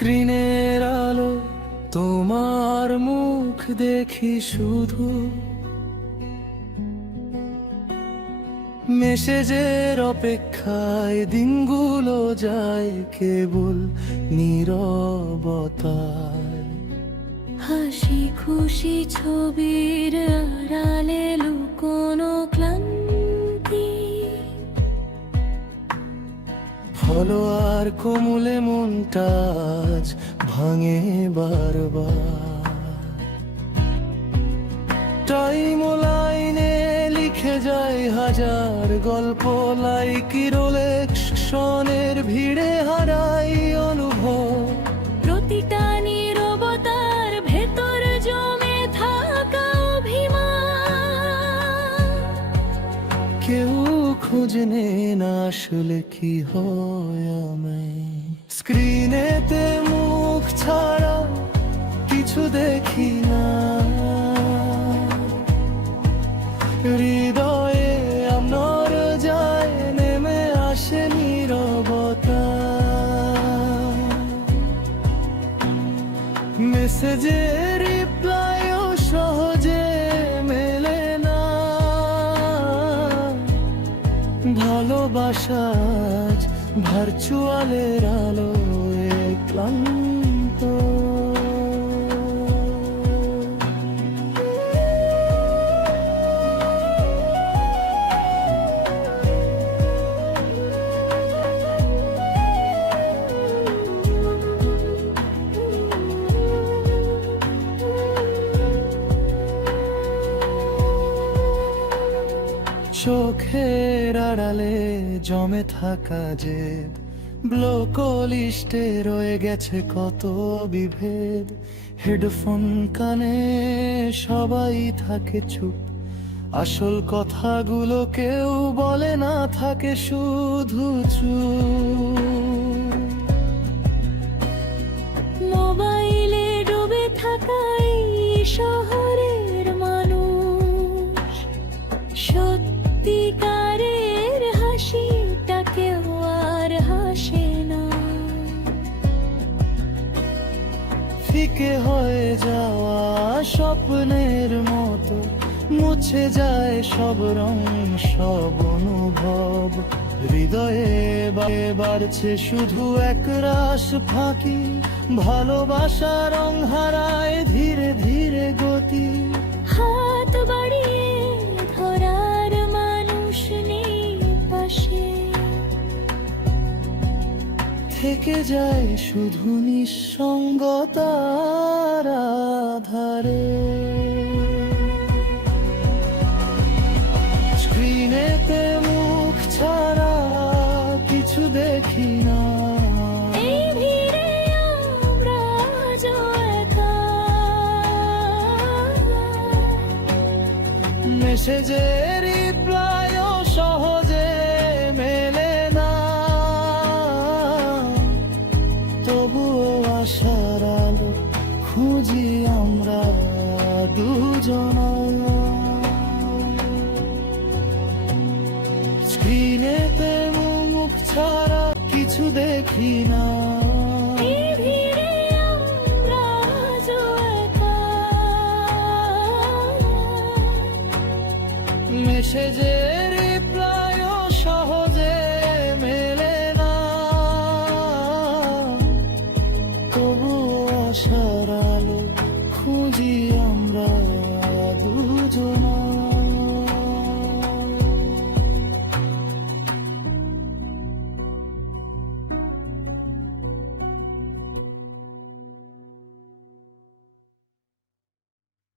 স্ক্রিনের আলো তোমার মুখ দেখি শুধু, মেসেজের অপেক্ষায় দিনগুলো যায় কেবল নীরবতায়। হাসি খুশি ছবির আড়ালে লুকোনো ক্লান্তি, ফলো আর কোমলে মনটা আজ ভাঙে বারবার। টাইম লাইনে লিখে যায় হাজার গল্প, লাইকি রোলেকশনের ভিড়ে হারাই অনুভব। প্রতিটা নীরবতার ভেতর জমে থাকা অভিমান। কেউ খোঁজ নেয় না আসলে কি হয় আমায়। স্ক্রিনেতে মুখ ছাড়া কিছু দেখি না, হৃদয়ে আমার যায় নেমে আসে নীরবতা। মেসেজের রিপ্লাইও সহজে মেলে না, ভালোবাসা আজ ভার্চুয়ালের আলোয় ক্লান্ত। চোখের আড়ালে জমে থাকা যে ব্লক লিস্টে রয়ে গেছে কত বিভেদ। হেডফোন কানে সবাই থাকে চুপ, আসল কথাগুলো কেউ বলে না, থাকে শুধু চুপ। মোবাইলে ডুবে থাকাই শহরের মানুষ, সত্যিকারের হাসিটা কেউ আর হাসে না। ফিকে হয়ে যাওয়া স্বপ্নের মতো মুছে যায় সব রং সব অনুভব। হৃদয়ে বাড়ছে শুধু একরাশ ফাঁকি, ভালোবাসা রং হারায় ধীরে ধীরে গতি। হাত বাড়িয়ে ধরার মানুষ নেই পাশে, থেকে যায় শুধু নিঃসঙ্গতার আধারে। স্ক্রিনেতে মুখ ছাড়া কিছু দেখি না, এই ভিড়ে আমরা আজও একা। মেসেজের রিপ্লাইও সহজে মেলে না, তবুও আশার আলো খুঁজি আমরা দুজনা। স্ক্রিনেতে মুখ ছাড়া কিছু দেখি না, এই ভিড়ে আমরা আজও একা। মেসেজের রিপ্লাইও সহজে মেলে না, তবুও আশা